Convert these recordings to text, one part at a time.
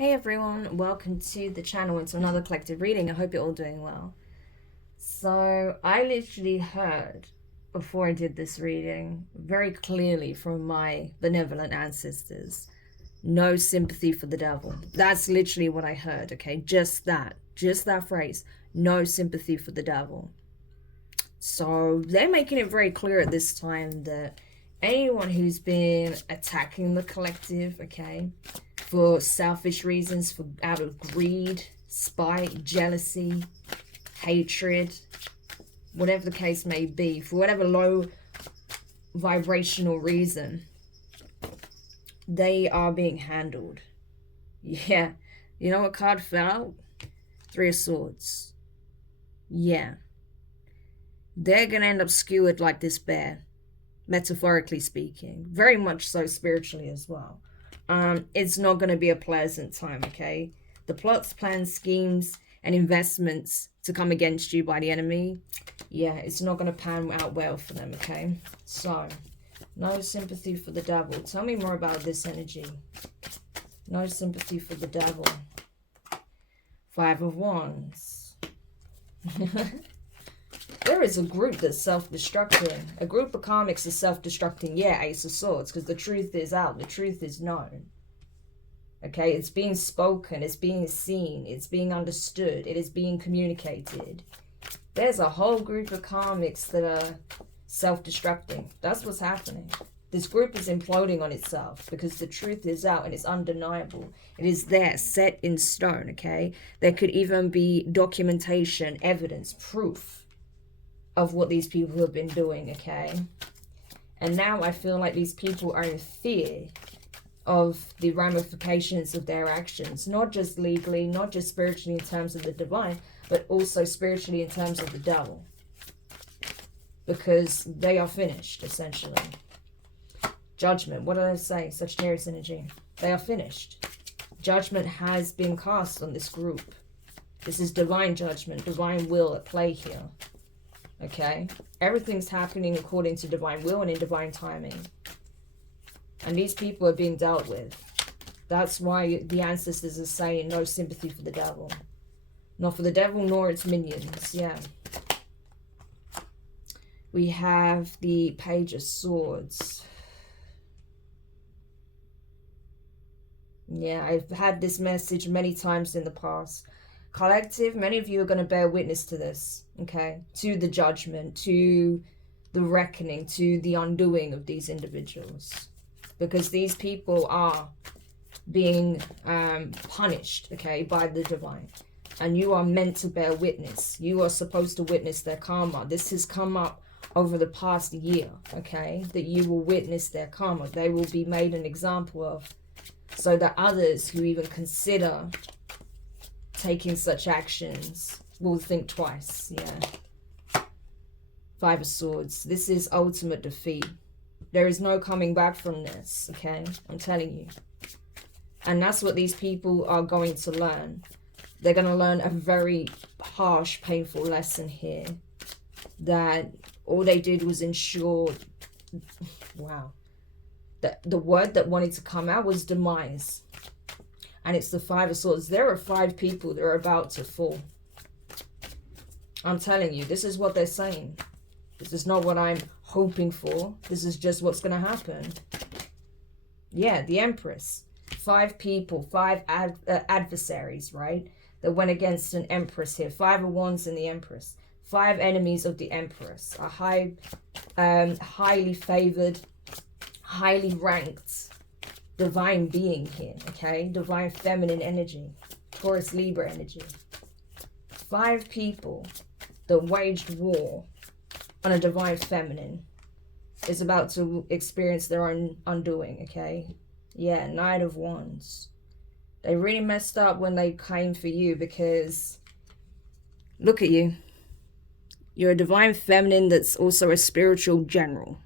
Hey everyone, welcome to the channel and to another collective reading. I hope you're all doing well. So I literally heard, before I did this reading, very clearly from my benevolent ancestors, no sympathy for the devil. That's literally what I heard, okay? Just that phrase, no sympathy for the devil. So they're making it very clear at this time that anyone who's been attacking the collective, okay, for selfish reasons, for out of greed, spite, jealousy, hatred, whatever the case may be, for whatever low vibrational reason, they are being handled. Yeah. You know what card fell out? Three of Swords. Yeah. They're going to end up skewered like this bear, metaphorically speaking. Very much so spiritually as well. It's not going to be a pleasant time, okay? The plots, plans, schemes, and investments to come against you by the enemy, yeah, it's not going to pan out well for them, okay? So, no sympathy for the devil. Tell me more about this energy. No sympathy for the devil. Five of Wands. There is a group that's self-destructing. A group of karmics is self-destructing. Yeah, Ace of Swords, because the truth is out. The truth is known. Okay, it's being spoken. It's being seen. It's being understood. It is being communicated. There's a whole group of karmics that are self-destructing. That's what's happening. This group is imploding on itself because the truth is out and it's undeniable. It is there, set in stone, okay? There could even be documentation, evidence, proof of what these people have been doing, okay? And now I feel like these people are in fear of the ramifications of their actions, not just legally, not just spiritually in terms of the divine, but also spiritually in terms of the devil. Because they are finished, essentially. Judgment, what did I say? Sagittarius energy. They are finished. Judgment has been cast on this group. This is divine judgment, divine will at play here. Okay, everything's happening according to divine will and in divine timing. And these people are being dealt with. That's why the ancestors are saying no sympathy for the devil. Not for the devil nor its minions. Yeah. We have the Page of Swords. Yeah, I've had this message many times in the past. Collective, many of you are going to bear witness to this, okay? To the judgment, to the reckoning, to the undoing of these individuals. Because these people are being punished, okay, by the divine. And you are meant to bear witness. You are supposed to witness their karma. This has come up over the past year, okay? That you will witness their karma. They will be made an example of. So that others who even consider taking such actions will think twice. Yeah. Five of Swords. This is ultimate defeat. There is no coming back from this, okay? I'm telling you. And that's what these people are going to learn. They're going to learn a very harsh, painful lesson here. That all they did was ensure, wow, that the word that wanted to come out was demise. And it's the Five of Swords. There are 5 people that are about to fall. I'm telling you, this is what they're saying. This is not what I'm hoping for. This is just what's going to happen. Yeah, the Empress. 5 people, 5 adversaries, right? That went against an Empress here. 5 of Wands in the Empress. 5 enemies of the Empress. A highly favored, highly ranked divine being here, okay? Divine feminine energy. Taurus Libra energy. 5 people that waged war on a divine feminine is about to experience their own undoing, okay? Yeah, Knight of Wands. They really messed up when they came for you because look at you. You're a divine feminine that's also a spiritual general.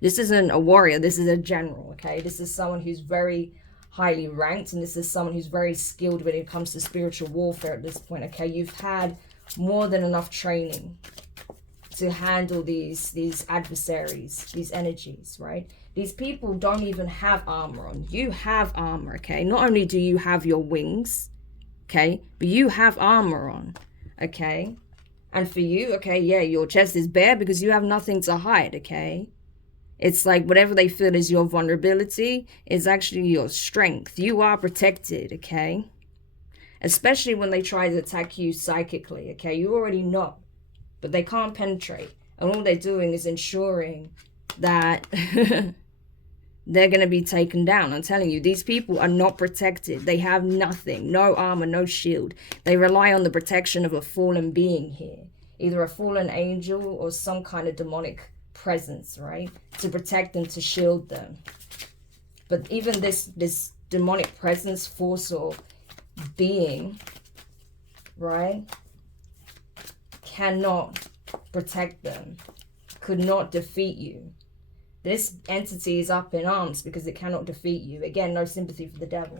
This isn't a warrior, this is a general, okay? This is someone who's very highly ranked, and this is someone who's very skilled when it comes to spiritual warfare at this point, okay? You've had more than enough training to handle these adversaries, these energies, right? These people don't even have armor on. You have armor, okay? Not only do you have your wings, okay, but you have armor on, okay? And for you, okay, yeah, your chest is bare because you have nothing to hide, okay? It's like whatever they feel is your vulnerability is actually your strength. You are protected, okay? Especially when they try to attack you psychically, okay? You already know, but they can't penetrate. And all they're doing is ensuring that they're going to be taken down. I'm telling you, these people are not protected. They have nothing, no armor, no shield. They rely on the protection of a fallen being here, either a fallen angel or some kind of demonic presence, right, to protect them, to shield them. But even this demonic presence, force, or being, right, cannot protect them, could not defeat you. This entity is up in arms because it cannot defeat you. Again, no sympathy for the devil.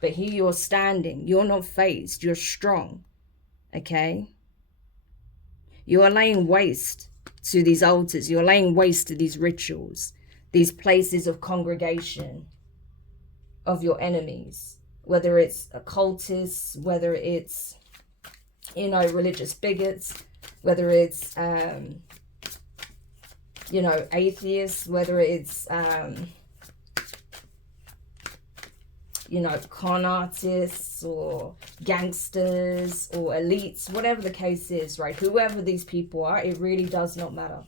But here you're standing. You're not phased. You're strong. Okay? You are laying waste to these altars. You're laying waste to these rituals, these places of congregation of your enemies. Whether it's occultists, whether it's, you know, religious bigots, whether it's, you know, atheists, whether it's, you know, con artists or gangsters or elites, whatever the case is, right? Whoever these people are, it really does not matter.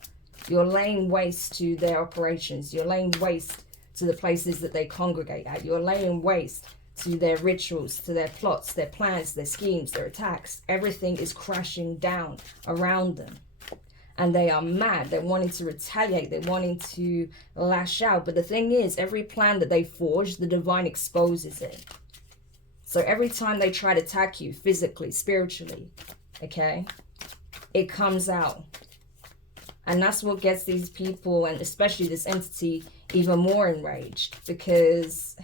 You're laying waste to their operations. You're laying waste to the places that they congregate at. You're laying waste to their rituals, to their plots, their plans, their schemes, their attacks. Everything is crashing down around them. And they are mad. They're wanting to retaliate. They're wanting to lash out. But the thing is, every plan that they forge, the divine exposes it. So every time they try to attack you physically, spiritually, okay, it comes out. And that's what gets these people, and especially this entity, even more enraged. Because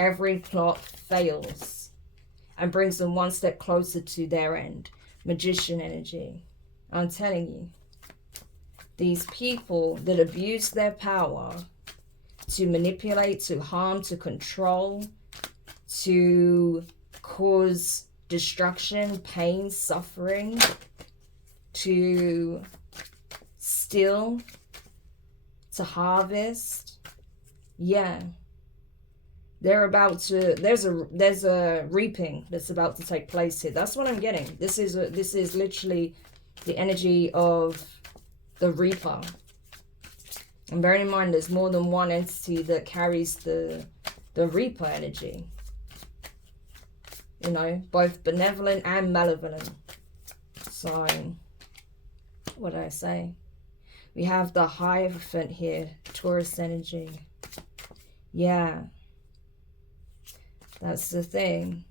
every plot fails and brings them one step closer to their end. Magician energy. I'm telling you, these people that abuse their power to manipulate, to harm, to control, to cause destruction, pain, suffering, to steal, to harvest, yeah. They're about to, there's a reaping that's about to take place here. That's what I'm getting. This is literally the energy of the Reaper. And bearing in mind, there's more than one entity that carries the Reaper energy. You know, both benevolent and malevolent. So, what did I say? We have the Hierophant here, Taurus energy. Yeah. That's the thing.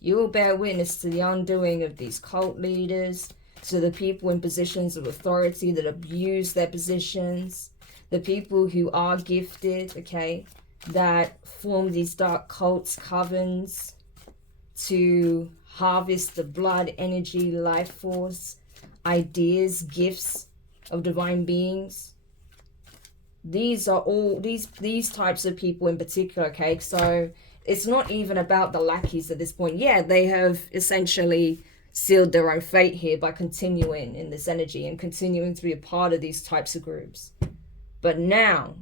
You will bear witness to the undoing of these cult leaders, to the people in positions of authority that abuse their positions, the people who are gifted, okay, that form these dark cults, covens, to harvest the blood, energy, life force, ideas, gifts of divine beings. These are all, these types of people in particular, okay, so it's not even about the lackeys at this point. Yeah, they have essentially sealed their own fate here by continuing in this energy and continuing to be a part of these types of groups. But now,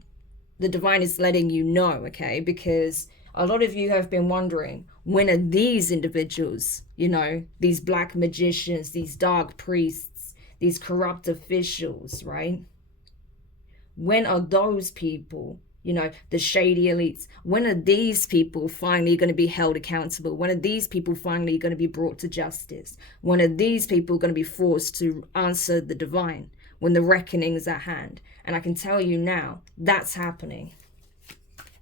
the divine is letting you know, okay, because a lot of you have been wondering, when are these individuals, you know, these black magicians, these dark priests, these corrupt officials, right? When are those people, you know, the shady elites, when are these people finally going to be held accountable? When are these people finally going to be brought to justice? When are these people going to be forced to answer the divine when the reckoning is at hand? And I can tell you now, that's happening.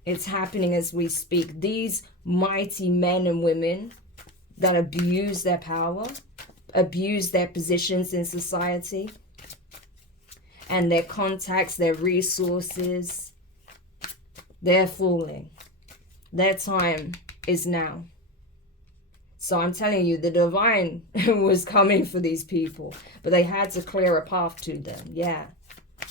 It's happening as we speak. These mighty men and women that abuse their power, abuse their positions in society, and their contacts, their resources, they're falling. Their time is now. So I'm telling you, the divine was coming for these people, but they had to clear a path to them. Yeah.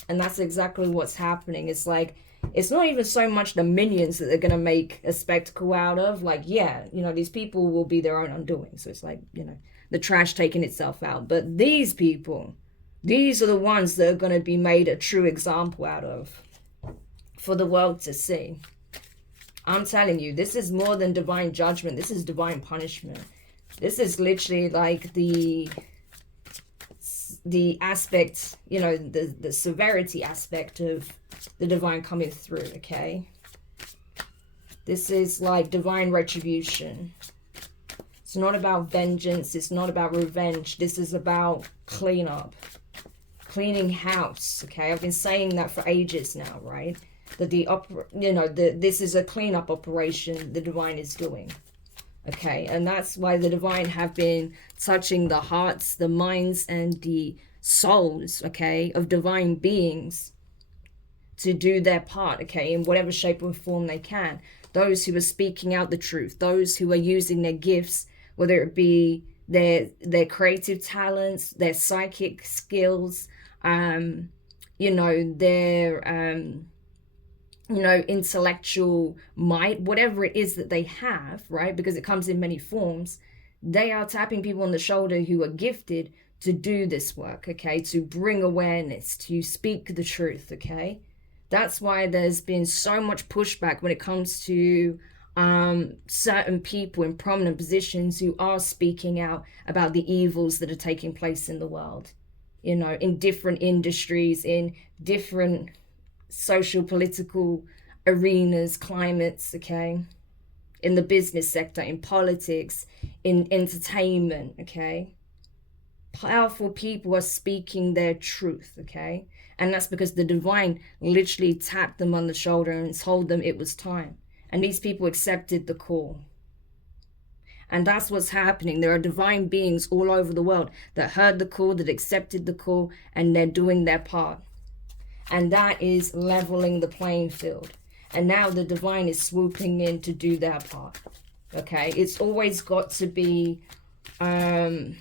And that's exactly what's happening. It's like, it's not even so much the minions that they're going to make a spectacle out of. Like, yeah, you know, these people will be their own undoing. So it's like, you know, the trash taking itself out. But these people, these are the ones that are going to be made a true example out of for the world to see. I'm telling you, this is more than divine judgment. This is divine punishment. This is literally like the aspect, you know, the severity aspect of the divine coming through, okay? This is like divine retribution. It's not about vengeance. It's not about revenge. This is about cleanup. Cleaning house, okay? I've been saying that for ages now, right? That this is a cleanup operation the divine is doing. Okay, and that's why the divine have been touching the hearts, the minds, and the souls, okay, of divine beings to do their part, okay, in whatever shape or form they can. Those who are speaking out the truth, those who are using their gifts, whether it be their creative talents, their psychic skills, you know, their you know, intellectual might, whatever it is that they have, right? Because it comes in many forms. They are tapping people on the shoulder who are gifted to do this work, okay? To bring awareness, to speak the truth, okay? That's why there's been so much pushback when it comes to certain people in prominent positions who are speaking out about the evils that are taking place in the world, you know, in different industries, in different social political arenas, climates, okay, in the business sector, in politics, in entertainment, okay. Powerful people are speaking their truth, okay, and that's because the divine literally tapped them on the shoulder and told them it was time, and these people accepted the call. And that's what's happening. There are divine beings all over the world that heard the call, that accepted the call, and they're doing their part. And that is leveling the playing field. And now the divine is swooping in to do their part. Okay? It's always got to be a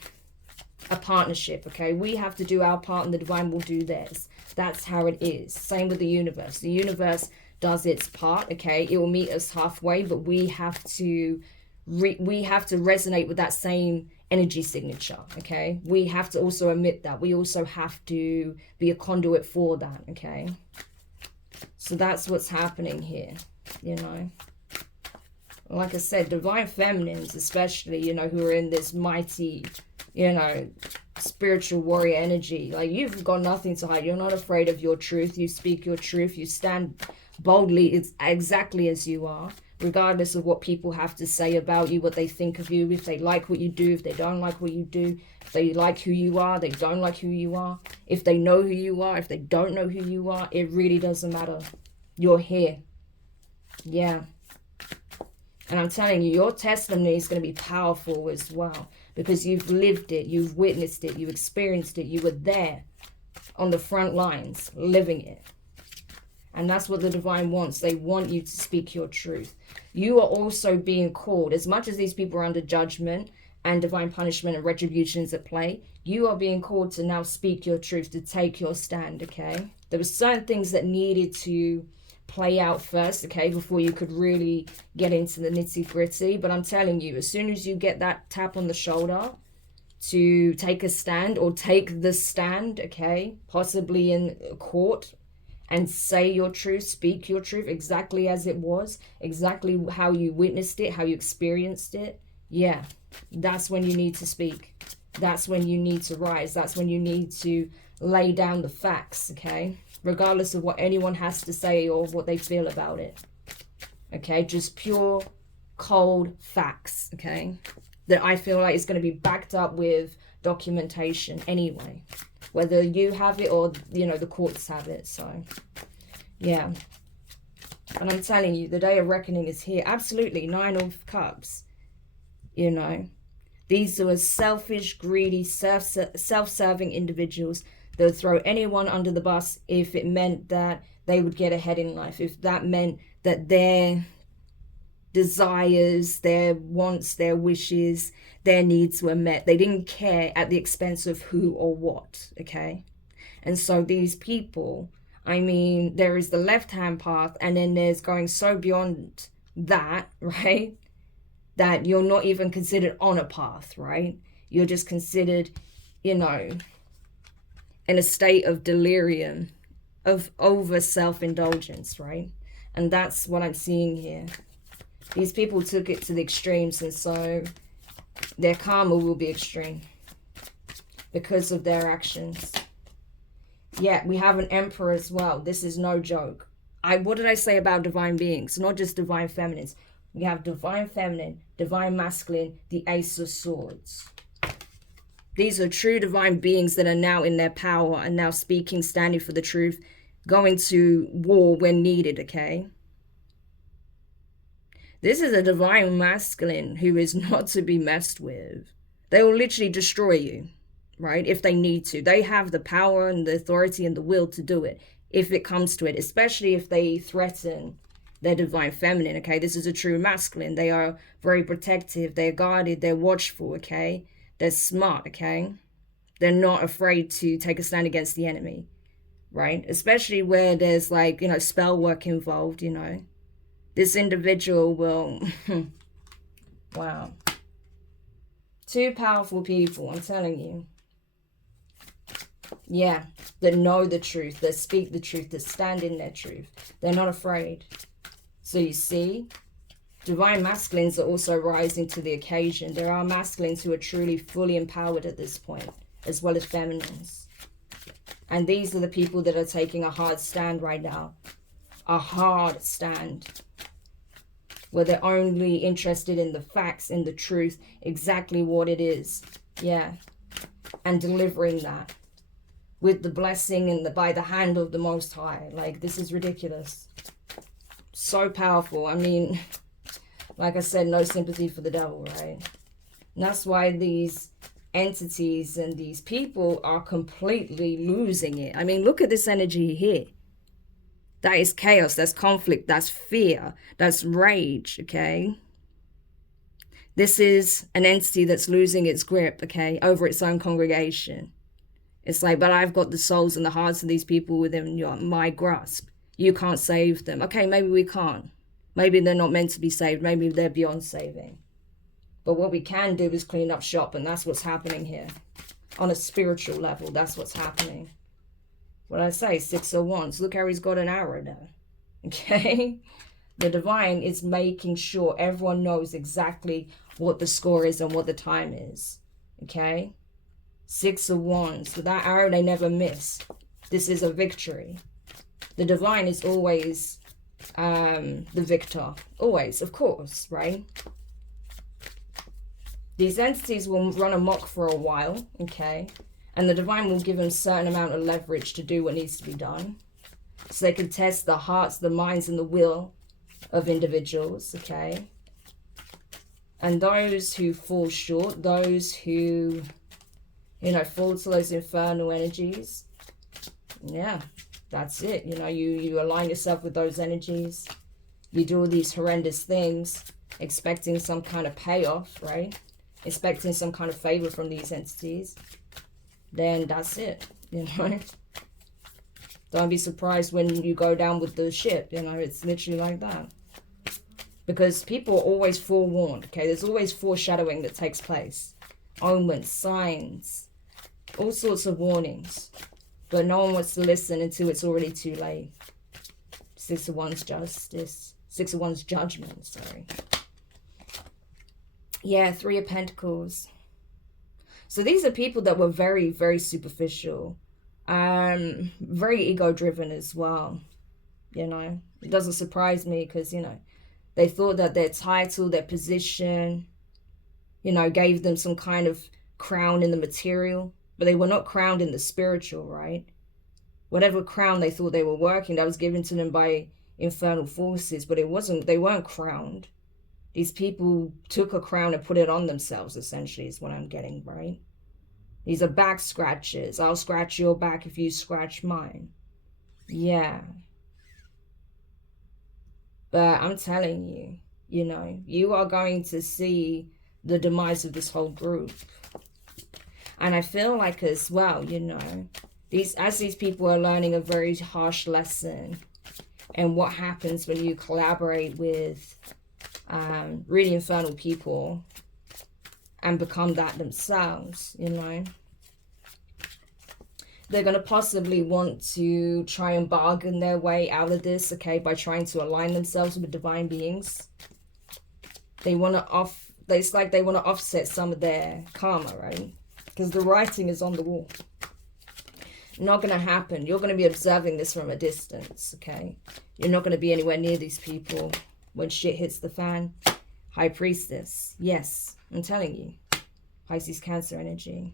partnership. Okay? We have to do our part and the divine will do theirs. That's how it is. Same with the universe. The universe does its part. Okay? It will meet us halfway, but we have to resonate with that same energy signature, okay? We have to also emit that. We also have to be a conduit for that, okay? So that's what's happening here, you know? Like I said, divine feminines especially, you know, who are in this mighty, you know, spiritual warrior energy. Like, you've got nothing to hide. You're not afraid of your truth. You speak your truth. You stand boldly. It's exactly as you are, regardless of what people have to say about you, what they think of you, if they like what you do, if they don't like what you do, if they like who you are, they don't like who you are, if they know who you are, if they don't know who you are, it really doesn't matter. You're here. Yeah. And I'm telling you, your testimony is going to be powerful as well, because you've lived it, you've witnessed it, you've experienced it, you were there on the front lines, living it. And that's what the divine wants. They want you to speak your truth. You are also being called, as much as these people are under judgment and divine punishment and retributions at play, you are being called to now speak your truth, to take your stand, okay? There were certain things that needed to play out first, okay, before you could really get into the nitty-gritty. But I'm telling you, as soon as you get that tap on the shoulder to take a stand, or take the stand, okay, possibly in court, and say your truth, speak your truth exactly as it was, exactly how you witnessed it, how you experienced it, yeah, that's when you need to speak. That's when you need to rise. That's when you need to lay down the facts, okay? Regardless of what anyone has to say or what they feel about it, okay? Just pure, cold facts, okay? That I feel like is going to be backed up with documentation anyway, whether you have it or, you know, the courts have it. So yeah, and I'm telling you, the day of reckoning is here. Absolutely. 9 of Cups, you know, these are selfish, greedy, self-serving individuals that would throw anyone under the bus if it meant that they would get ahead in life, if that meant that their desires, their wants, their wishes, their needs were met. They didn't care at the expense of who or what, okay? And so these people, I mean, there is the left-hand path, and then there's going so beyond that, right? That you're not even considered on a path, right? You're just considered, you know, in a state of delirium, of over self-indulgence, right? And that's what I'm seeing here. These people took it to the extremes, and so their karma will be extreme because of their actions. Yeah, we have an emperor as well. This is no joke. What did I say about divine beings? Not just divine feminines. We have divine feminine, divine masculine, the ace of swords. These are true divine beings that are now in their power and now speaking, standing for the truth, going to war when needed, okay? This is a divine masculine who is not to be messed with. They will literally destroy you, right? If they need to. They have the power and the authority and the will to do it if it comes to it, especially if they threaten their divine feminine, okay? This is a true masculine. They are very protective. They're guarded. They're watchful, okay? They're smart, okay? They're not afraid to take a stand against the enemy, right? Especially where there's like, you know, spell work involved, you know. This individual will, wow. Two powerful people, I'm telling you. Yeah, that know the truth, that speak the truth, that stand in their truth. They're not afraid. So you see, divine masculines are also rising to the occasion. There are masculines who are truly fully empowered at this point, as well as feminines. And these are the people that are taking a hard stand right now. A hard stand. Where they're only interested in the facts, in the truth, exactly what it is. Yeah. And delivering that. With the blessing and by the hand of the Most High. Like, this is ridiculous. So powerful. I mean, like I said, no sympathy for the devil, right? And that's why these entities and these people are completely losing it. I mean, look at this energy here. That is chaos, that's conflict, that's fear, that's rage, okay? This is an entity that's losing its grip, okay, over its own congregation. It's like, but I've got the souls and the hearts of these people within my grasp. You can't save them. Okay, maybe we can't. Maybe they're not meant to be saved. Maybe they're beyond saving. But what we can do is clean up shop, and that's what's happening here. On a spiritual level, that's what's happening. What I say, 6 of Wands. Look how he's got an arrow there. Okay? The divine is making sure everyone knows exactly what the score is and what the time is. Okay? 6 of Wands. So that arrow, they never miss. This is a victory. The divine is always the victor. Always, of course, right? These entities will run amok for a while, okay? And the divine will give them a certain amount of leverage to do what needs to be done. So they can test the hearts, the minds, and the will of individuals, okay? And those who fall short, those who, you know, fall to those infernal energies, yeah, that's it. You know, you align yourself with those energies. You do all these horrendous things, expecting some kind of payoff, right? Expecting some kind of favor from these entities. Then that's it, you know. Don't be surprised when you go down with the ship, you know. It's literally like that. Because people are always forewarned, okay? There's always foreshadowing that takes place. Omens, signs, all sorts of warnings. But no one wants to listen until it's already too late. 6 of Wands justice. 6 of Wands judgment, sorry. Yeah, 3 of Pentacles. So these are people that were very, very superficial. Very ego-driven as well. You know, it doesn't surprise me because, you know, they thought that their title, their position, you know, gave them some kind of crown in the material. But they were not crowned in the spiritual, right? Whatever crown they thought they were working, that was given to them by infernal forces. But it wasn't, they weren't crowned. These people took a crown and put it on themselves, essentially, is what I'm getting, right? These are back scratches. I'll scratch your back if you scratch mine. Yeah. But I'm telling you, You know, you are going to see the demise of this whole group. And I feel like as well, you know, as these people are learning a very harsh lesson, and what happens when you collaborate with really infernal people and become that themselves, you know. They're going to possibly want to try and bargain their way out of this, okay, by trying to align themselves with divine beings. They want to it's like they want to offset some of their karma, right? Because the writing is on the wall. Not going to happen. You're going to be observing this from a distance, okay? You're not going to be anywhere near these people when shit hits the fan. High Priestess. Yes, I'm telling you. Pisces, Cancer energy.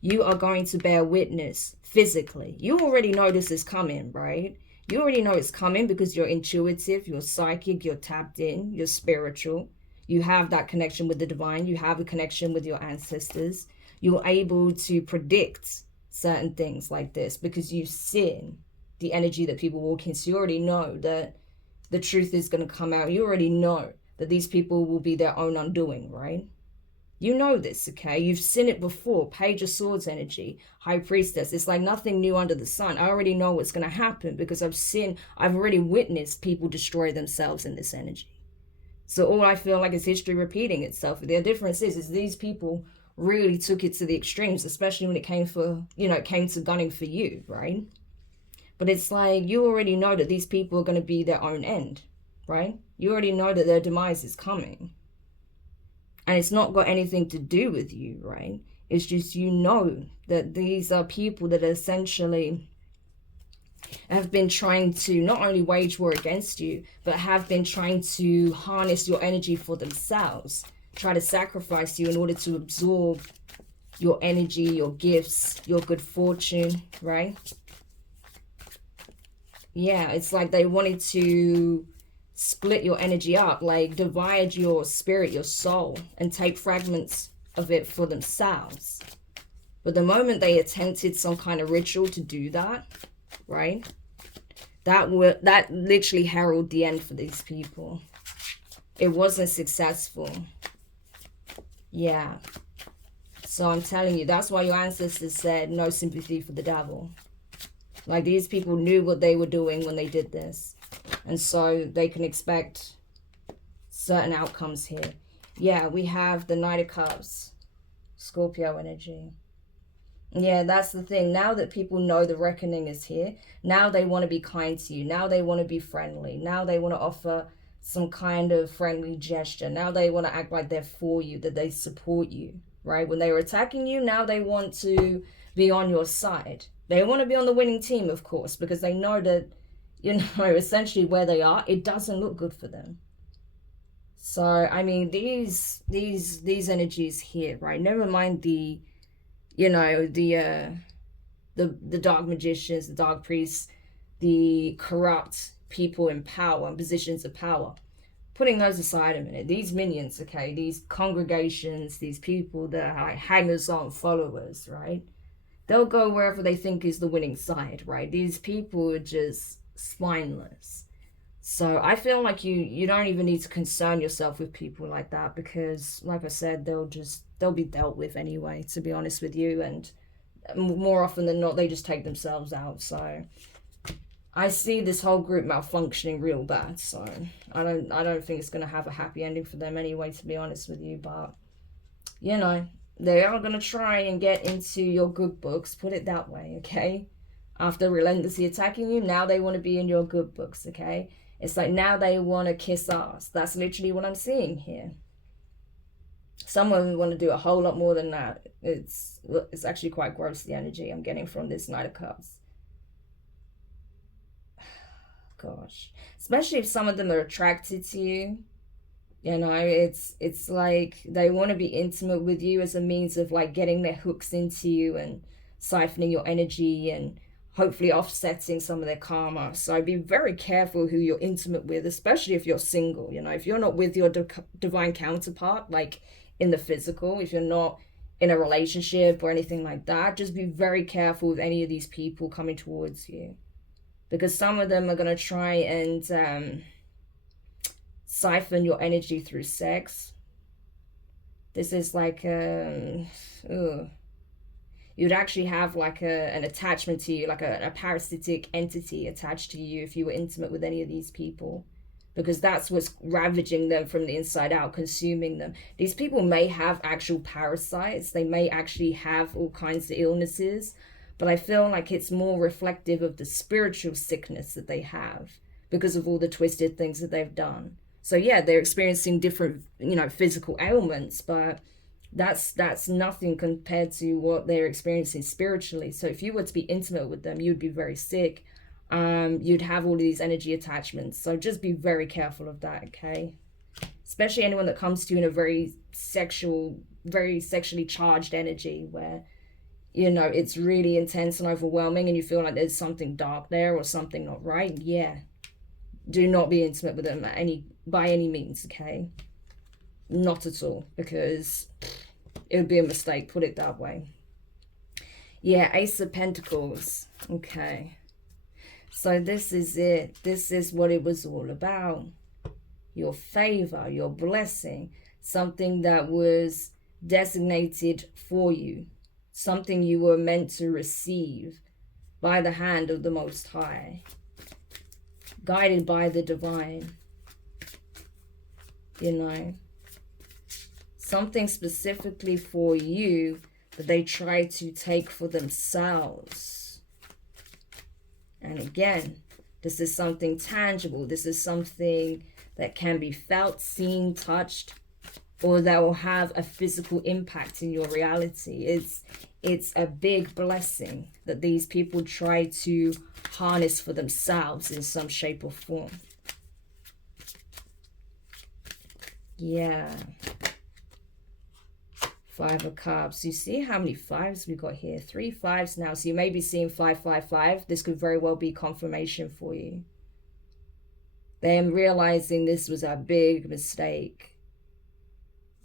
You are going to bear witness physically. You already know this is coming, right? You already know it's coming because you're intuitive, you're psychic, you're tapped in, you're spiritual. You have that connection with the divine. You have a connection with your ancestors. You're able to predict certain things like this because you've seen the energy that people walk in. So you already know that the truth is going to come out. You already know that these people will be their own undoing, right? You know this, okay? You've seen it before. Page of Swords energy, High Priestess. It's like nothing new under the sun. I already know what's going to happen because I've already witnessed people destroy themselves in this energy. So all I feel like is history repeating itself. The difference is these people really took it to the extremes, especially when it came to gunning for you, right? But it's like you already know that these people are going to be their own end, right? You already know that their demise is coming. And it's not got anything to do with you, right? It's just you know that these are people that essentially have been trying to not only wage war against you, but have been trying to harness your energy for themselves. Try to sacrifice you in order to absorb your energy, your gifts, your good fortune, right? Yeah, it's like they wanted to split your energy up, like divide your spirit, your soul, and take fragments of it for themselves. But the moment they attempted some kind of ritual to do that, right, that literally heralded the end for these people. It wasn't successful. Yeah. So I'm telling you, that's why your ancestors said no sympathy for the devil. Like, these people knew what they were doing when they did this. And so they can expect certain outcomes here. Yeah, we have the Knight of Cups. Scorpio energy. Yeah, that's the thing. Now that people know the reckoning is here, now they want to be kind to you. Now they want to be friendly. Now they want to offer some kind of friendly gesture. Now they want to act like they're for you, that they support you, right? When they were attacking you, now they want to be on your side. They want to be on the winning team, of course, because they know that, you know, essentially where they are, it doesn't look good for them. So, I mean, these energies here, right? Never mind the, you know, the dark magicians, the dark priests, the corrupt people in power and positions of power. Putting those aside a minute, these minions, okay, these congregations, these people that are like hangers-on followers, right? They'll go wherever they think is the winning side, right? These people are just spineless. So I feel like you don't even need to concern yourself with people like that, because like I said, they'll be dealt with anyway, to be honest with you, and more often than not they just take themselves out. So I see this whole group malfunctioning real bad, so I don't think it's going to have a happy ending for them anyway, to be honest with you. But you know, they are going to try and get into your good books, put it that way, okay? After relentlessly attacking you, now they want to be in your good books, okay? It's like now they want to kiss ass. That's literally what I'm seeing here. Some of them want to do a whole lot more than that. It's actually quite gross, the energy I'm getting from this Knight of Cups. Gosh. Especially if some of them are attracted to you. You know, it's like they want to be intimate with you as a means of like getting their hooks into you and siphoning your energy and hopefully offsetting some of their karma. So be very careful who you're intimate with, especially if you're single. You know, if you're not with your divine counterpart, like in the physical, if you're not in a relationship or anything like that, just be very careful with any of these people coming towards you, because some of them are going to try and siphon your energy through sex. This is like you'd actually have like an attachment to you, like a parasitic entity attached to you if you were intimate with any of these people, because that's what's ravaging them from the inside out, consuming them. These people may have actual parasites, they may actually have all kinds of illnesses, but I feel like it's more reflective of the spiritual sickness that they have because of all the twisted things that they've done. So yeah, they're experiencing different, physical ailments, but that's nothing compared to what they're experiencing spiritually. So if you were to be intimate with them, you'd be very sick. You'd have all of these energy attachments. So just be very careful of that, okay? Especially anyone that comes to you in a very sexually charged energy where, it's really intense and overwhelming and you feel like there's something dark there or something not right. Yeah. Do not be intimate with them by any means, okay? Not at all, because it would be a mistake, put it that way. Yeah, Ace of Pentacles. Okay. So this is it. This is what it was all about. Your favor, your blessing, something that was designated for you, something you were meant to receive by the hand of the Most High, guided by the divine, something specifically for you that they try to take for themselves. And again, this is something tangible. This is something that can be felt, seen, touched, or that will have a physical impact in your reality. It's a big blessing that these people try to harness for themselves in some shape or form. Yeah. 5 of Cups. You see how many 5s we got here? 3 5s now. So you may be seeing 5 5 5. This could very well be confirmation for you. Them realizing this was a big mistake.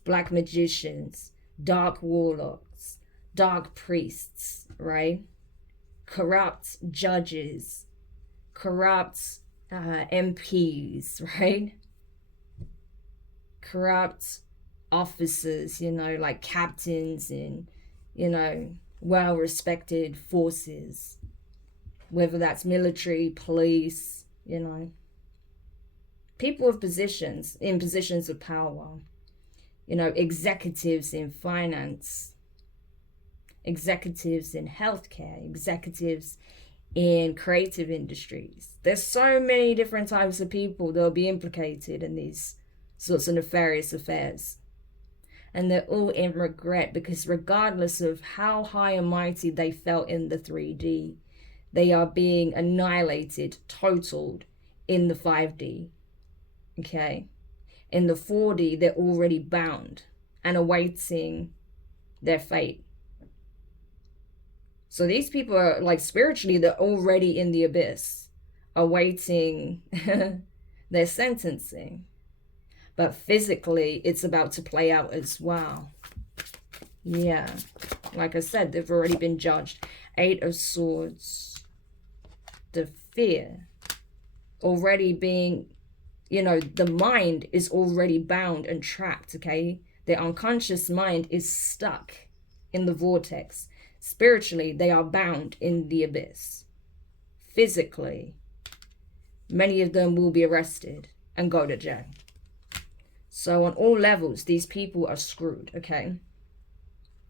Black magicians, dark warlocks, dark priests, right? Corrupt judges, corrupt MPs, right? Corrupt officers, like captains in, well-respected forces, whether that's military, police, people of positions, in positions of power, executives in finance, executives in healthcare, executives in creative industries. There's so many different types of people that will be implicated in these sorts of nefarious affairs. And they're all in regret, because regardless of how high and mighty they felt in the 3D, they are being annihilated, totaled in the 5D. Okay? In the 4D, they're already bound and awaiting their fate. So these people are, like, spiritually, they're already in the abyss, awaiting their sentencing. But physically, it's about to play out as well. Yeah. Like I said, they've already been judged. 8 of Swords. The fear. Already being, the mind is already bound and trapped, okay? The unconscious mind is stuck in the vortex. Spiritually, they are bound in the abyss. Physically, many of them will be arrested and go to jail. So on all levels, these people are screwed, okay?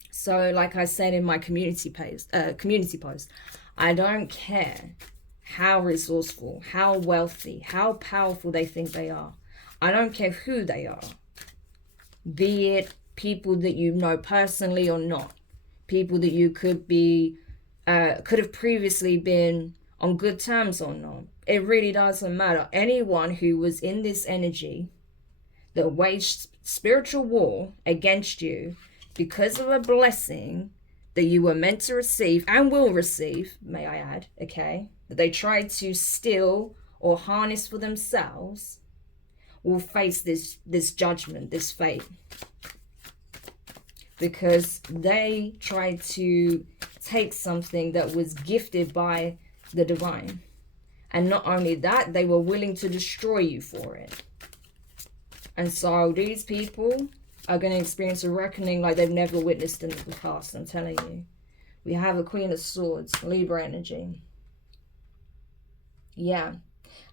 So like I said in my community post, I don't care how resourceful, how wealthy, how powerful they think they are. I don't care who they are. Be it people that you know personally or not. People that you could have previously been on good terms or not. It really doesn't matter. Anyone who was in this energy that waged spiritual war against you because of a blessing that you were meant to receive and will receive, may I add, okay, that they tried to steal or harness for themselves, will face this judgment, this fate. Because they tried to take something that was gifted by the divine. And not only that, they were willing to destroy you for it. And so these people are going to experience a reckoning like they've never witnessed in the past, I'm telling you. We have a Queen of Swords, Libra energy. Yeah.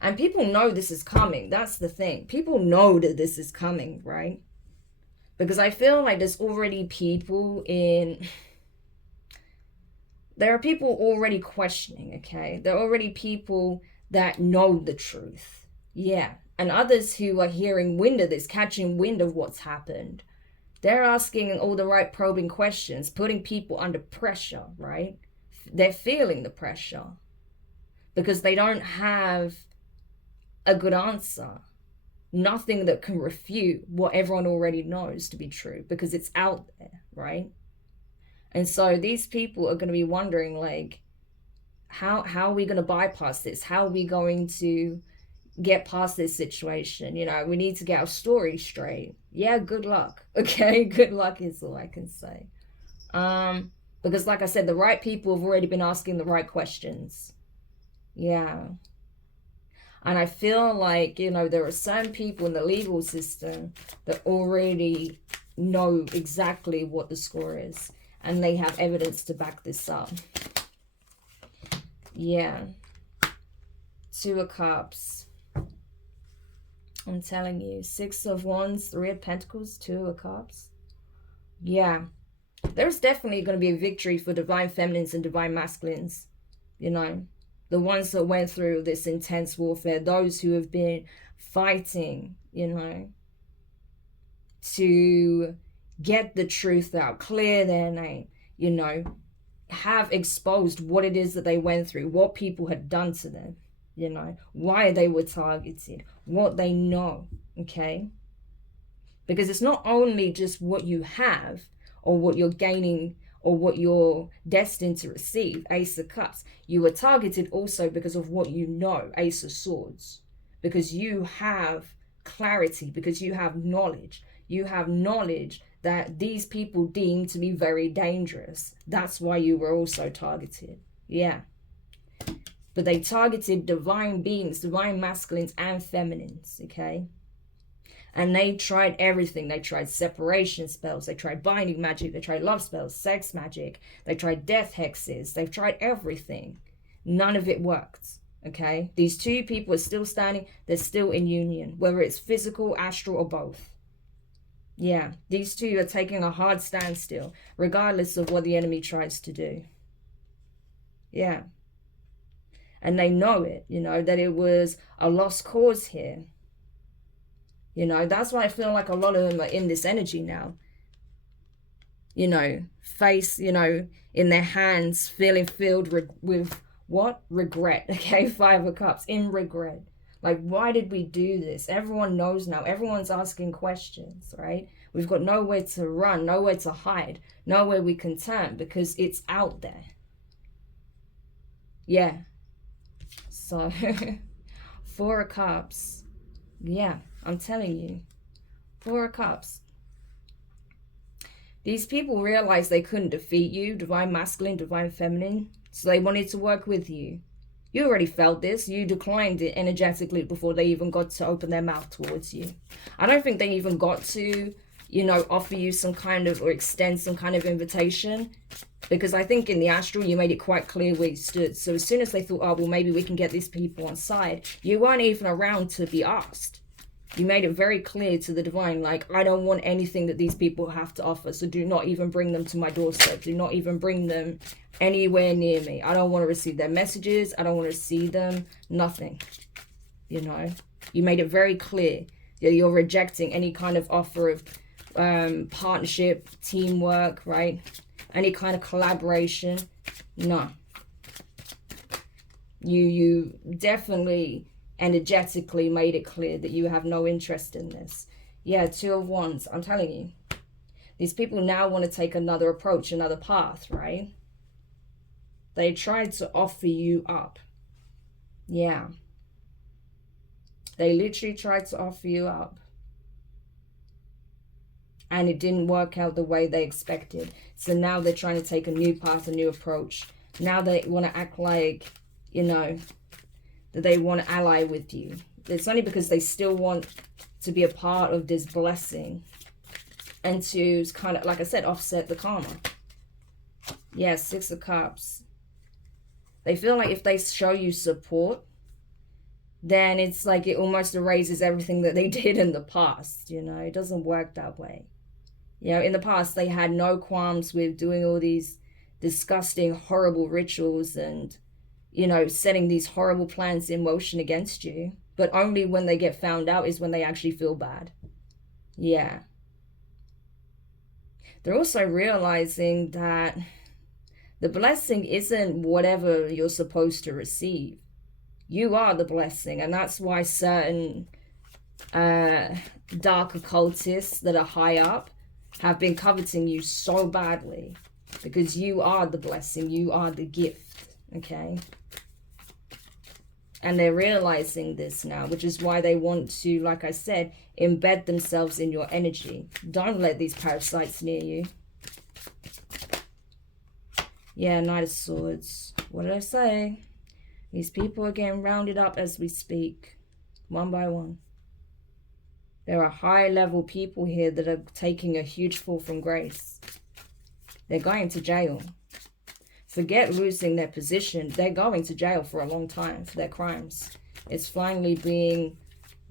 And people know this is coming. That's the thing. People know that this is coming, right? Because I feel like there's already people in... There are people already questioning, okay? There are already people that know the truth. Yeah. And others who are hearing wind of this, catching wind of what's happened. They're asking all the right probing questions, putting people under pressure, right? They're feeling the pressure because they don't have a good answer. Nothing that can refute what everyone already knows to be true because it's out there, right? And so these people are going to be wondering, like, how are we going to bypass this? How are we going to get past this situation? You know, we need to get our story straight. Yeah, good luck. Okay, good luck is all I can say. Because like I said, the right people have already been asking the right questions. Yeah. And I feel like, you know, there are some people in the legal system that already know exactly what the score is. And they have evidence to back this up. Yeah. Two of Cups. I'm telling you. Six of Wands, Three of Pentacles, Two of Cups. Yeah. There's definitely going to be a victory for divine feminines and divine masculines. You know. The ones that went through this intense warfare. Those who have been fighting, you know, to get the truth out, clear their name, you know, have exposed what it is that they went through, what people had done to them, you know, why they were targeted, what they know, okay? Because it's not only just what you have or what you're gaining or what you're destined to receive, Ace of Cups. You were targeted also because of what you know, Ace of Swords, because you have clarity, because you have knowledge. You have knowledge that these people deem to be very dangerous. That's why you were also targeted. Yeah. But they targeted divine beings, divine masculines and feminines, okay? And they tried everything. They tried separation spells. They tried binding magic. They tried love spells, sex magic. They tried death hexes. They've tried everything. None of it worked, okay? These two people are still standing. They're still in union, whether it's physical, astral, or both. Yeah, these two are taking a hard standstill, regardless of what the enemy tries to do. Yeah. And they know it, you know, that it was a lost cause here. You know, that's why I feel like a lot of them are in this energy now. You know, face, you know, in their hands, feeling filled with what? Regret, okay? Five of Cups, in regret. Like, why did we do this? Everyone knows now. Everyone's asking questions, right? We've got nowhere to run, nowhere to hide, nowhere we can turn because it's out there. Yeah. So, Four of Cups. Yeah, I'm telling you. Four of Cups. These people realized they couldn't defeat you, divine masculine, divine feminine, so they wanted to work with you. You already felt this. You declined it energetically before they even got to open their mouth towards you. I don't think they even got to, you know, offer you some kind of, or extend some kind of invitation. Because I think in the astral, you made it quite clear where you stood. So as soon as they thought, oh, well, maybe we can get these people on side, you weren't even around to be asked. You made it very clear to the divine, like, I don't want anything that these people have to offer. So do not even bring them to my doorstep. Do not even bring them anywhere near me. I don't want to receive their messages. I don't want to see them. Nothing. You know, you made it very clear that you're rejecting any kind of offer of partnership, teamwork, right? Any kind of collaboration. No. You definitely energetically made it clear that you have no interest in this. Yeah, Two of Wands. I'm telling you. These people now want to take another approach, another path, right? They tried to offer you up. Yeah. They literally tried to offer you up. And it didn't work out the way they expected. So now they're trying to take a new path, a new approach. Now they want to act like, you know, that they want to ally with you. It's only because they still want to be a part of this blessing and to kind of, like I said, offset the karma. Yeah, Six of Cups. They feel like if they show you support, then it's like it almost erases everything that they did in the past. You know, it doesn't work that way. You know, in the past, they had no qualms with doing all these disgusting, horrible rituals and, you know, setting these horrible plans in motion against you. But only when they get found out is when they actually feel bad. Yeah. They're also realizing that the blessing isn't whatever you're supposed to receive. You are the blessing. And that's why certain dark occultists that are high up have been coveting you so badly, because you are the blessing, you are the gift, okay? And they're realizing this now, which is why they want to, like I said, embed themselves in your energy. Don't let these parasites near you. Yeah, Knight of Swords. What did I say? These people are getting rounded up as we speak, one by one. There are high-level people here that are taking a huge fall from grace. They're going to jail. Forget losing their position. They're going to jail for a long time for their crimes. It's finally being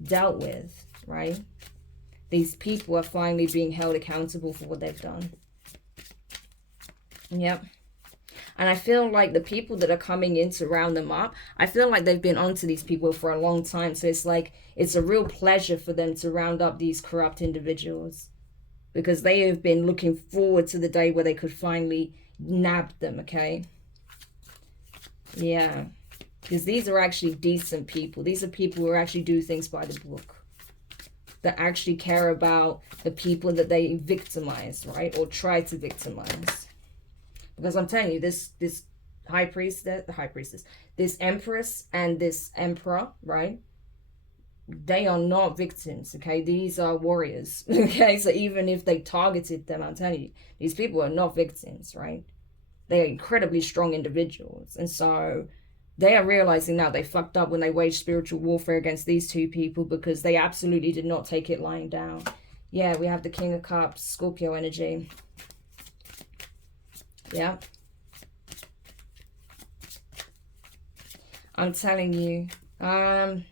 dealt with, right? These people are finally being held accountable for what they've done. Yep. And I feel like the people that are coming in to round them up, I feel like they've been onto these people for a long time. So it's like, it's a real pleasure for them to round up these corrupt individuals, because they have been looking forward to the day where they could finally nab them, okay? Yeah. Because these are actually decent people. These are people who actually do things by the book, that actually care about the people that they victimize, right? Or try to victimize. Because I'm telling you, this high priestess, this empress and this emperor, right? They are not victims, okay? These are warriors, okay? So even if they targeted them, I'm telling you, these people are not victims, right? They are incredibly strong individuals. And so they are realizing now they fucked up when they waged spiritual warfare against these two people, because they absolutely did not take it lying down. Yeah, we have the King of Cups, Scorpio energy. Yeah. I'm telling you, there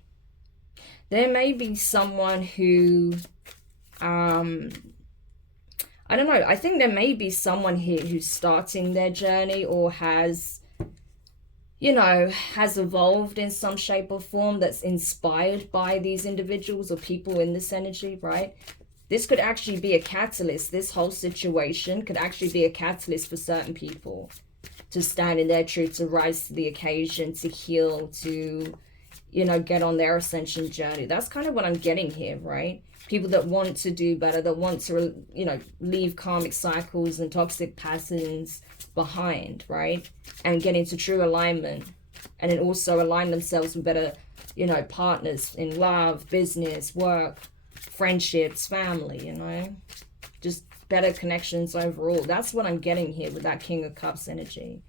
may be someone who, I don't know, I think there may be someone here who's starting their journey or has, you know, has evolved in some shape or form that's inspired by these individuals or people in this energy, right? This could actually be a catalyst. This whole situation could actually be a catalyst for certain people to stand in their truth, to rise to the occasion, to heal, to, you know, get on their ascension journey. That's kind of what I'm getting here, right? People that want to do better, that want to, you know, leave karmic cycles and toxic patterns behind, right? And get into true alignment. And then also align themselves with better, you know, partners in love, business, work, friendships, family, you know, just better connections overall. That's what I'm getting here with that King of Cups energy.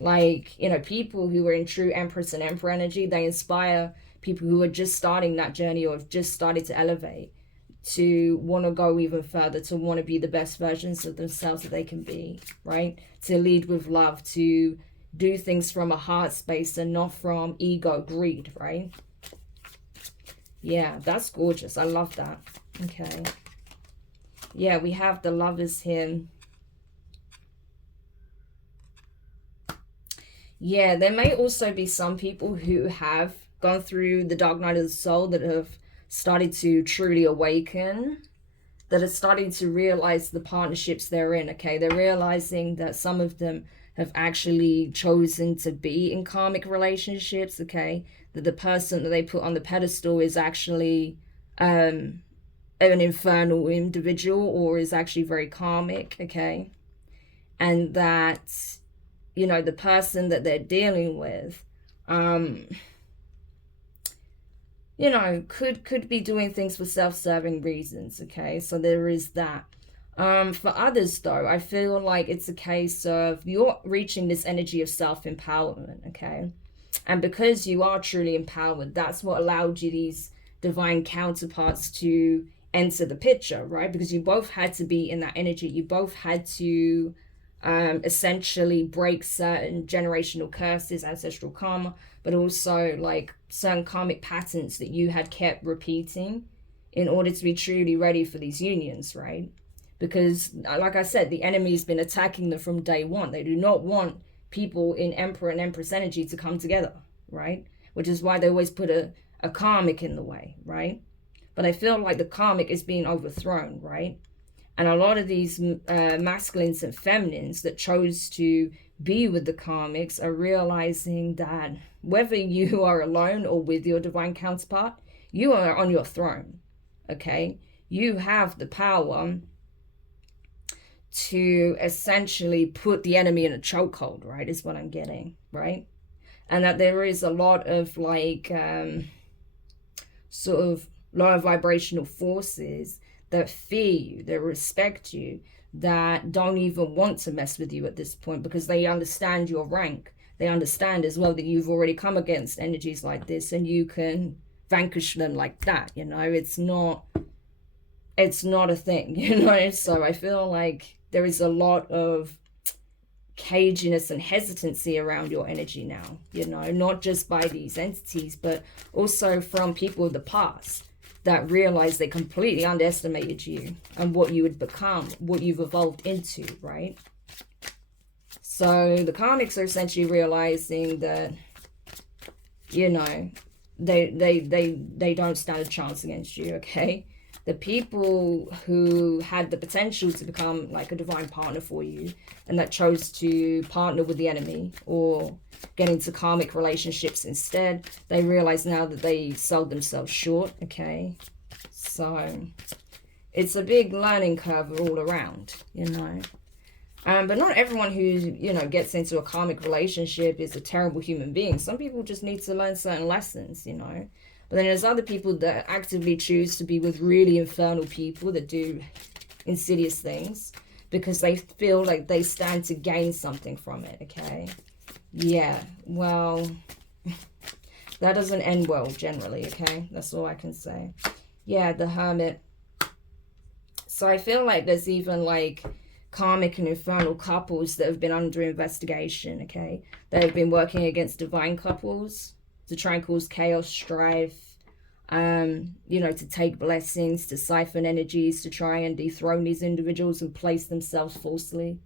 Like, you know, people who are in true Empress and Emperor energy, they inspire people who are just starting that journey or have just started to elevate, to want to go even further, to want to be the best versions of themselves that they can be, right? To lead with love, to do things from a heart space and not from ego, greed, right? Yeah, that's gorgeous. I love that. Okay. Yeah, we have the Lovers here. Yeah, there may also be some people who have gone through the dark night of the soul that have started to truly awaken, that are starting to realize the partnerships they're in, okay? They're realizing that some of them have actually chosen to be in karmic relationships, okay? That the person that they put on the pedestal is actually an infernal individual or is actually very karmic, okay? And that, you know, the person that they're dealing with, you know, could be doing things for self-serving reasons, okay? So there is that. For others, though, I feel like it's a case of you're reaching this energy of self-empowerment, okay? And because you are truly empowered, that's what allowed you divine counterparts to enter the picture, right? Because you both had to be in that energy. You both had to essentially break certain generational curses, ancestral karma, but also like certain karmic patterns that you had kept repeating in order to be truly ready for these unions, right? Because like I said, the enemy has been attacking them from day one. They do not want people in Emperor and Empress energy to come together, right? Which is why they always put a karmic in the way, right? But I feel like the karmic is being overthrown, right? And a lot of these masculines and feminines that chose to be with the karmics are realizing that whether you are alone or with your divine counterpart, you are on your throne, okay? You have the power to essentially put the enemy in a chokehold, right, is what I'm getting, right? And that there is a lot of like sort of lower vibrational forces that fear you, that respect you, that don't even want to mess with you at this point because they understand your rank. They understand as well that you've already come against energies like this and you can vanquish them like that, you know? It's not a thing, you know? So I feel like there is a lot of caginess and hesitancy around your energy now, you know, not just by these entities, but also from people of the past that realize they completely underestimated you and what you would become, what you've evolved into, right? So the karmics are essentially realizing that, you know, they don't stand a chance against you, okay? The people who had the potential to become like a divine partner for you and that chose to partner with the enemy or get into karmic relationships instead, they realize now that they sold themselves short, okay? So it's a big learning curve all around, you know. But not everyone who, you know, gets into a karmic relationship is a terrible human being. Some people just need to learn certain lessons, you know. But then there's other people that actively choose to be with really infernal people that do insidious things because they feel like they stand to gain something from it, okay? Yeah, well, that doesn't end well generally, okay? That's all I can say. Yeah, the Hermit. So I feel like there's even like karmic and infernal couples that have been under investigation, okay? They have been working against divine couples to try and cause chaos, strife, you know, to take blessings, to siphon energies, to try and dethrone these individuals and place themselves falsely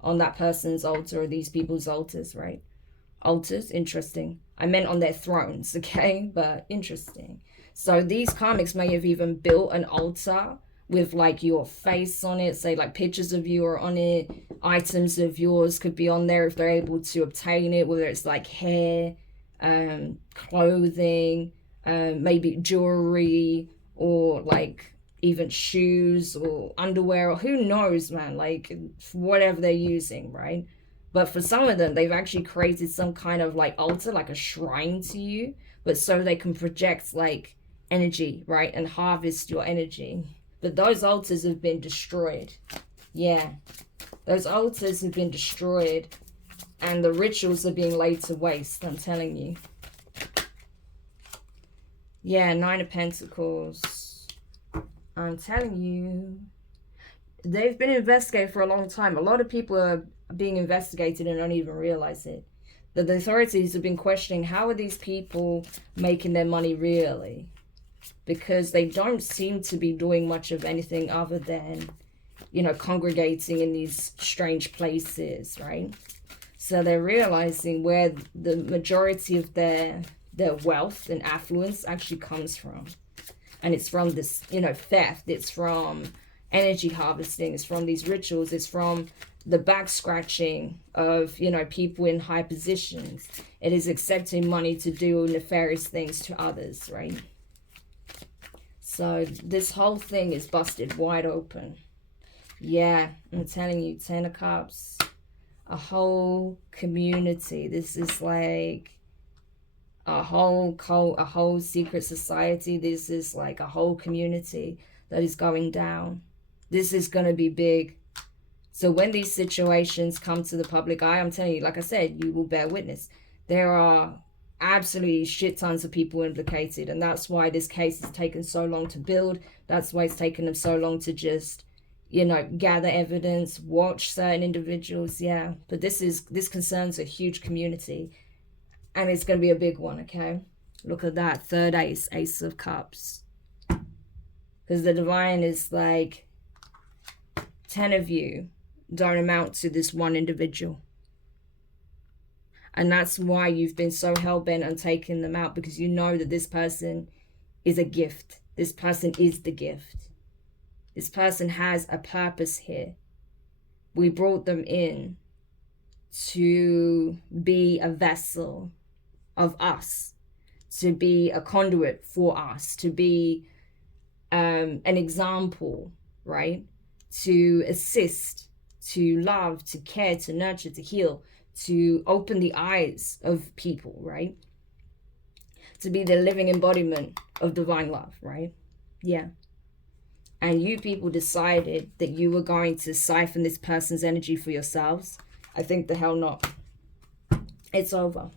on that person's altar or these people's altars, right? Altars, interesting. I meant on their thrones, okay? But interesting. So these karmics may have even built an altar with like your face on it, say like pictures of you are on it, items of yours could be on there if they're able to obtain it, whether it's like hair, clothing, maybe jewelry, or like even shoes or underwear, or who knows, man, like whatever they're using, right? But for some of them, they've actually created some kind of like altar, like a shrine to you, but so they can project like energy, right, and harvest your energy. But those altars have been destroyed. Yeah, those altars have been destroyed and the rituals are being laid to waste, I'm telling you. Yeah, Nine of Pentacles. I'm telling you. They've been investigated for a long time. A lot of people are being investigated and don't even realize it. The authorities have been questioning how are these people making their money really? Because they don't seem to be doing much of anything other than, you know, congregating in these strange places, right? So they're realizing where the majority of their wealth and affluence actually comes from. And it's from this, you know, theft. It's from energy harvesting. It's from these rituals. It's from the back scratching of, you know, people in high positions. It is accepting money to do nefarious things to others, right? So this whole thing is busted wide open. Yeah, I'm telling you, Ten of Cups. A whole community. This is like a whole cult, a whole secret society. This is like a whole community that is going down. This is going to be big. So when these situations come to the public eye, I'm telling you, like I said, you will bear witness. There are absolutely shit tons of people implicated, and that's why this case has taken so long to build. That's why it's taken them so long to just, you know, gather evidence, watch certain individuals. Yeah, but this concerns a huge community, and it's going to be a big one. Okay, look at that third ace, Ace of Cups, because the divine is like 10 of you don't amount to this one individual. And that's why you've been so hell-bent on taking them out, because you know that this person is a gift. This person is the gift. This person has a purpose here. We brought them in to be a vessel of us, to be a conduit for us, to be an example, right? To assist, to love, to care, to nurture, to heal, to open the eyes of people, right? To be the living embodiment of divine love, right? Yeah. And you people decided that you were going to siphon this person's energy for yourselves. I think the hell not. It's over.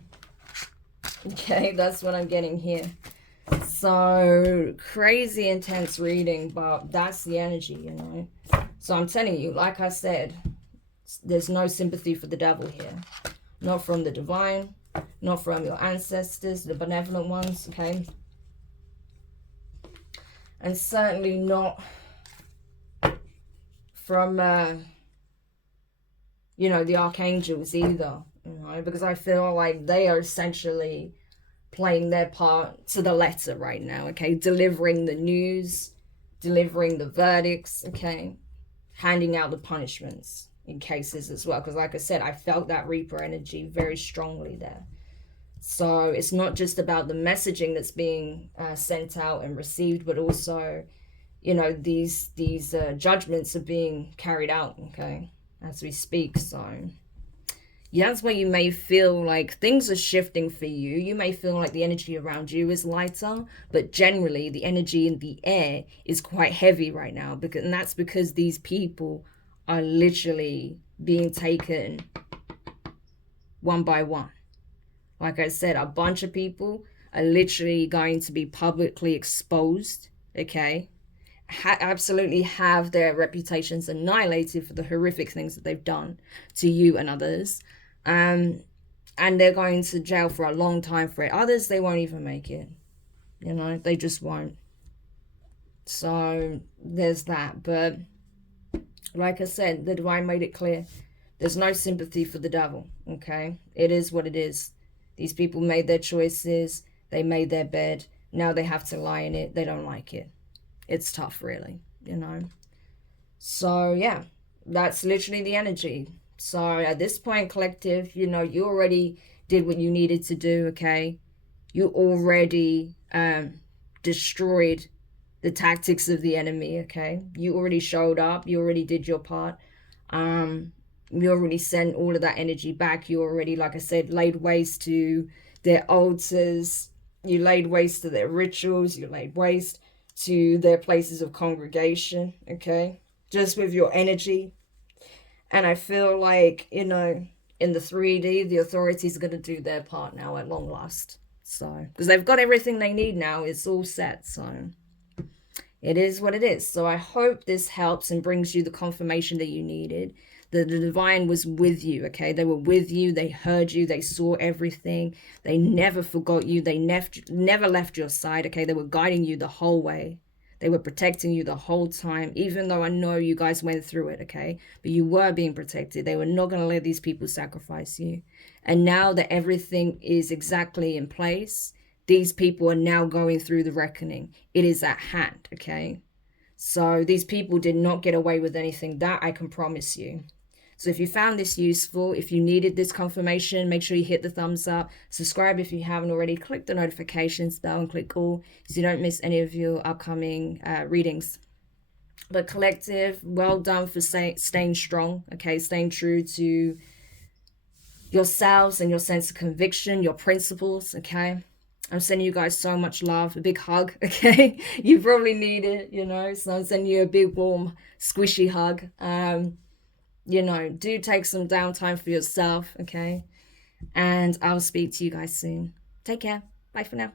Okay, that's what I'm getting here. So, crazy intense reading, but that's the energy, you know. So I'm telling you, like I said, there's no sympathy for the devil here. Not from the divine, not from your ancestors, the benevolent ones, okay? And certainly not from, you know, the archangels either, you know, because I feel like they are essentially playing their part to the letter right now, okay? Delivering the news, delivering the verdicts, okay? Handing out the punishments in cases as well, because like I said, I felt that Reaper energy very strongly there. So it's not just about the messaging that's being sent out and received, but also, you know, these judgments are being carried out, okay, as we speak. So yeah, that's where you may feel like things are shifting for you. You may feel like the energy around you is lighter, but generally the energy in the air is quite heavy right now, and that's because these people are literally being taken one by one. Like I said, a bunch of people are literally going to be publicly exposed, okay? Absolutely have their reputations annihilated for the horrific things that they've done to you and others. And they're going to jail for a long time for it. Others, they won't even make it. You know, they just won't. So there's that. But like I said, the divine made it clear. There's no sympathy for the devil, okay? It is what it is. These people made their choices. They made their bed. Now they have to lie in it. They don't like it. It's tough, really, you know? So, yeah, that's literally the energy. So at this point, collective, you know, you already did what you needed to do, okay? You already destroyed the tactics of the enemy, okay? You already showed up. You already did your part. You already sent all of that energy back. You already, like I said, laid waste to their altars. You laid waste to their rituals. You laid waste to their places of congregation, okay? Just with your energy. And I feel like, you know, in the 3D, the authorities are going to do their part now at long last. So, because they've got everything they need now. It's all set, so it is what it is. So I hope this helps and brings you the confirmation that you needed. That the divine was with you, okay? They were with you. They heard you. They saw everything. They never forgot you. They never left your side, okay? They were guiding you the whole way. They were protecting you the whole time, even though I know you guys went through it, okay? But you were being protected. They were not going to let these people sacrifice you. And now that everything is exactly in place, these people are now going through the reckoning. It is at hand, okay? So these people did not get away with anything. That I can promise you. So if you found this useful, if you needed this confirmation, make sure you hit the thumbs up. Subscribe if you haven't already. Click the notifications bell and click all so you don't miss any of your upcoming readings. But collective, well done for staying strong, okay? Staying true to yourselves and your sense of conviction, your principles, okay? I'm sending you guys so much love, a big hug, okay? You probably need it, you know? So I'm sending you a big, warm, squishy hug. You know, do take some downtime for yourself, okay? And I'll speak to you guys soon. Take care. Bye for now.